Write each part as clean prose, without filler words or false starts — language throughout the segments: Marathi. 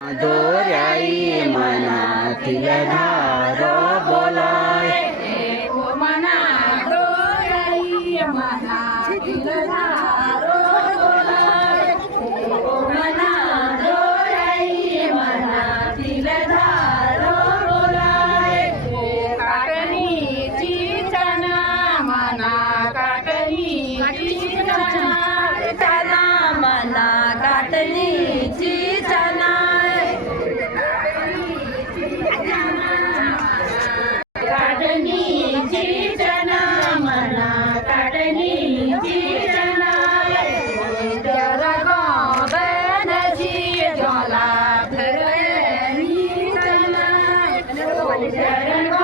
दोऱ्याई मनातील धार बोलाय मना दोऱ्याई मनातील धार बोलाय मना दोऱ्याई मनातील धार बोलाय काटणीची चना मना काटणीची चना मना काटणीची चना काटणीची चना मना काटणीची चना तेरा गोबनची ज्वाला धरणी चना तेरा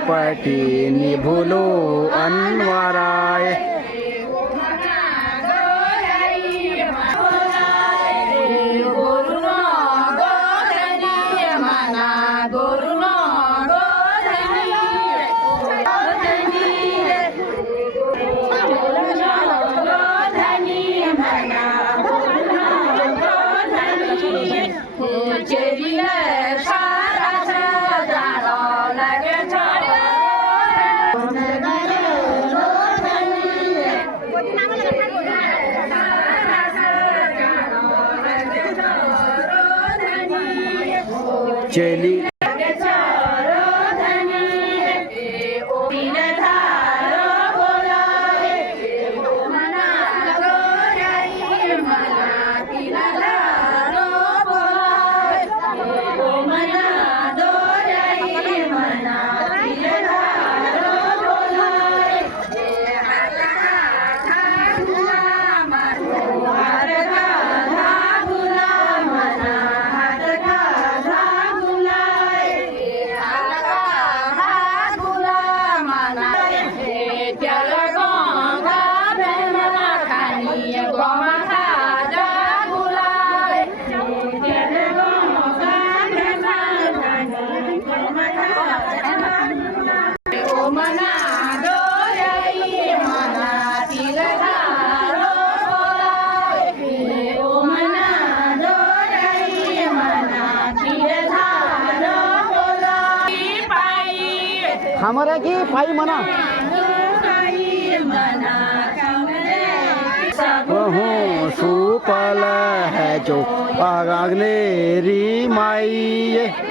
पटी निभुलो अनवराय चेली हमारा की पाई मना हूँ सुपल है जो अगले री माई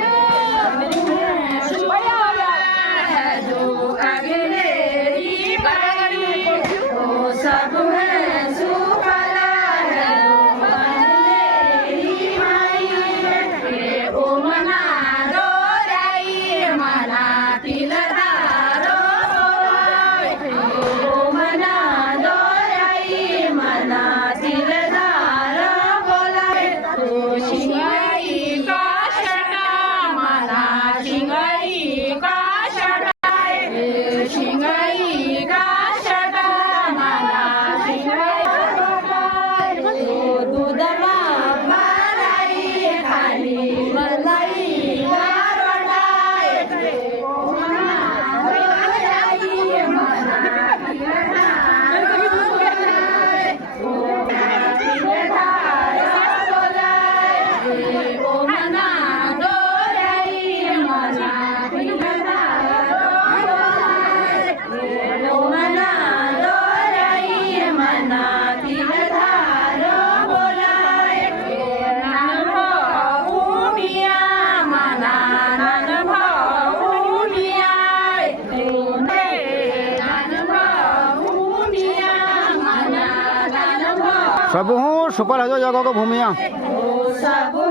सबहु सुफल हजो जगह को भूमिया सबु